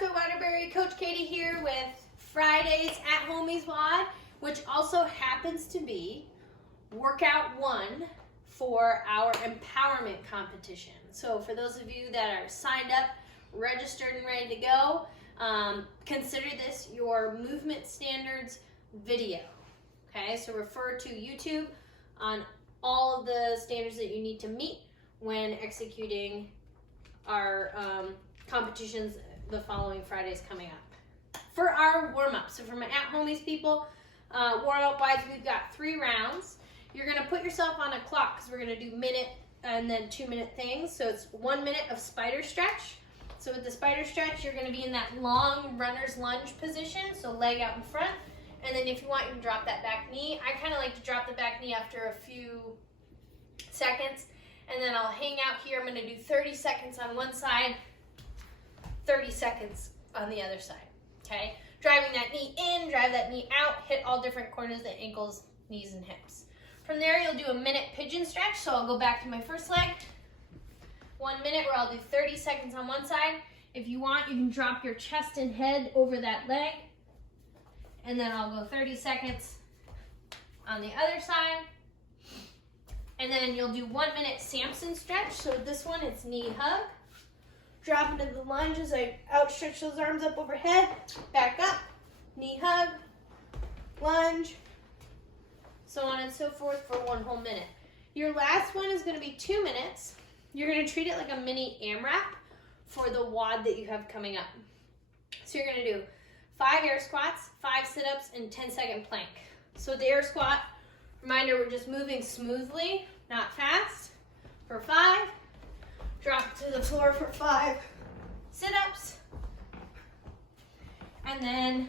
CrossFit Waterbury, Coach Katie here with Fridays at HOMies WOD, which also happens to be workout 1 for our empowerment competition. So for those of you that are signed up, registered, and ready to go, consider this your movement standards video. Okay, so refer to YouTube on all of the standards that you need to meet when executing our competitions the following Fridays coming up. For our warm-up, so for my at-homies people, warm-up wise, we've got 3 rounds. You're gonna put yourself on a clock because we're gonna do minute and then 2-minute things. So it's 1 minute of spider stretch. So with the spider stretch, you're gonna be in that long runner's lunge position, so leg out in front. And then if you want, you can drop that back knee. I kind of like to drop the back knee after a few seconds, and then I'll hang out here. I'm gonna do 30 seconds on one side, 30 seconds on the other side, okay? Driving that knee in, drive that knee out, hit all different corners, the ankles, knees, and hips. From there, you'll do a minute pigeon stretch. So I'll go back to my first leg. 1 minute where I'll do 30 seconds on one side. If you want, you can drop your chest and head over that leg. And then I'll go 30 seconds on the other side. And then you'll do 1 minute Sampson stretch. So this one, it's knee hug. Drop into the lunge as I outstretch those arms up overhead. Back up, knee hug, lunge, so on and so forth for 1 whole minute. Your last one is gonna be 2 minutes. You're gonna treat it like a mini AMRAP for the WOD that you have coming up. So you're gonna do 5 air squats, 5 sit-ups, and 10-second plank. So the air squat, reminder, we're just moving smoothly, not fast, for 5. Drop to the floor for 5 sit-ups. And then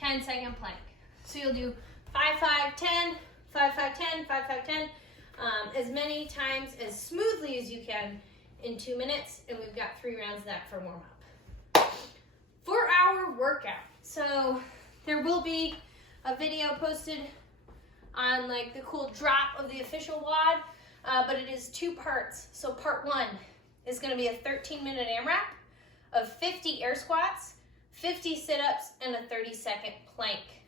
10-second plank. So you'll do 5, 5, 10, 5, 5, 10, 5, 5, 10, as many times as smoothly as you can in 2 minutes. And we've got 3 rounds of that for warm-up. For our workout, so there will be a video posted on like the cool drop of the official WOD, but it is 2 parts. So part 1 is gonna be a 13-minute AMRAP of 50 air squats, 50 sit-ups, and a 30-second plank.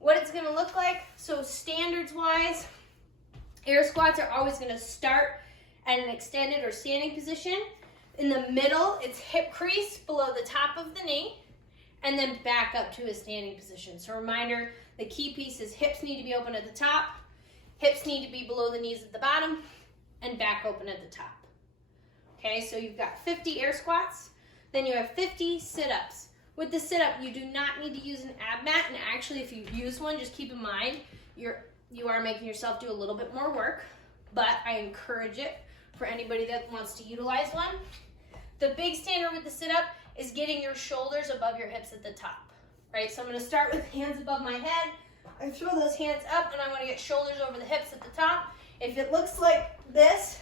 What it's gonna look like, so standards-wise, air squats are always gonna start at an extended or standing position. In the middle, it's hip crease below the top of the knee, and then back up to a standing position. So reminder, the key piece is hips need to be open at the top, hips need to be below the knees at the bottom, and back open at the top. Okay, so you've got 50 air squats, then you have 50 sit-ups. With the sit-up, you do not need to use an ab mat, and actually if you use one, just keep in mind, you are making yourself do a little bit more work, but I encourage it for anybody that wants to utilize one. The big standard with the sit-up is getting your shoulders above your hips at the top, right? So I'm gonna start with hands above my head. I throw those hands up and I wanna get shoulders over the hips at the top. If it looks like this,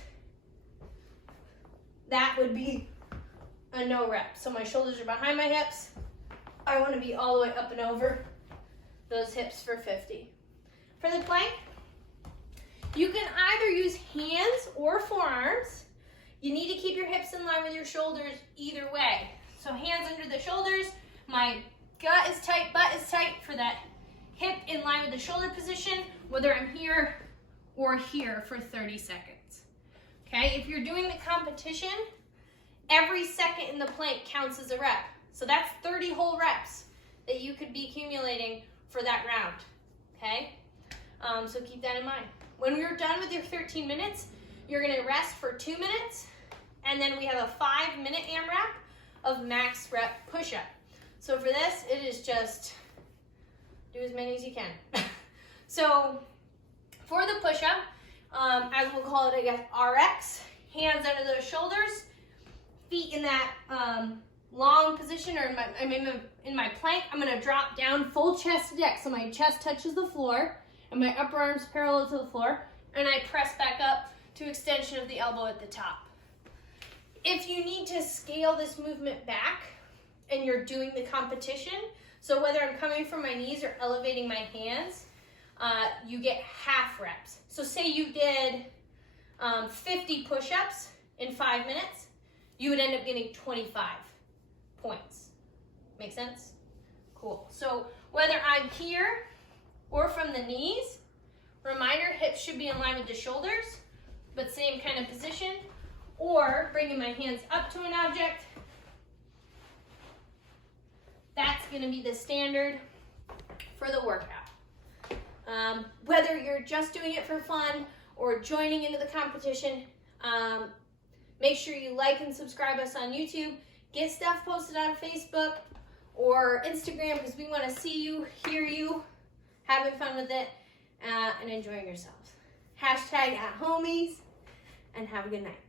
that would be a no rep. So my shoulders are behind my hips. I wanna be all the way up and over those hips for 50. For the plank, you can either use hands or forearms. You need to keep your hips in line with your shoulders either way. So hands under the shoulders, my gut is tight, butt is tight for that hip in line with the shoulder position, whether I'm here or here for 30 seconds. Okay, if you're doing the competition, every second in the plank counts as a rep. So that's 30 whole reps that you could be accumulating for that round, okay? So keep that in mind. When you're done with your 13 minutes, you're gonna rest for 2 minutes, and then we have a 5-minute AMRAP of max rep push-up. So for this, it is just do as many as you can. So for the push-up, as we'll call it, I guess, RX, hands under those shoulders, feet in that long position, or in my plank, I'm gonna drop down full chest to deck. So my chest touches the floor, and my upper arms parallel to the floor, and I press back up to extension of the elbow at the top. If you need to scale this movement back and you're doing the competition, so whether I'm coming from my knees or elevating my hands, you get half reps. So say you did 50 push-ups in 5 minutes, you would end up getting 25 points. Make sense? Cool. So whether I'm here or from the knees, reminder, hips should be in line with the shoulders, but same kind of position, or bringing my hands up to an object. That's going to be the standard for the workout. Whether you're just doing it for fun or joining into the competition, make sure you like and subscribe us on YouTube. Get stuff posted on Facebook or Instagram because we want to see you, hear you, having fun with it, and enjoying yourselves. #@homies, and have a good night.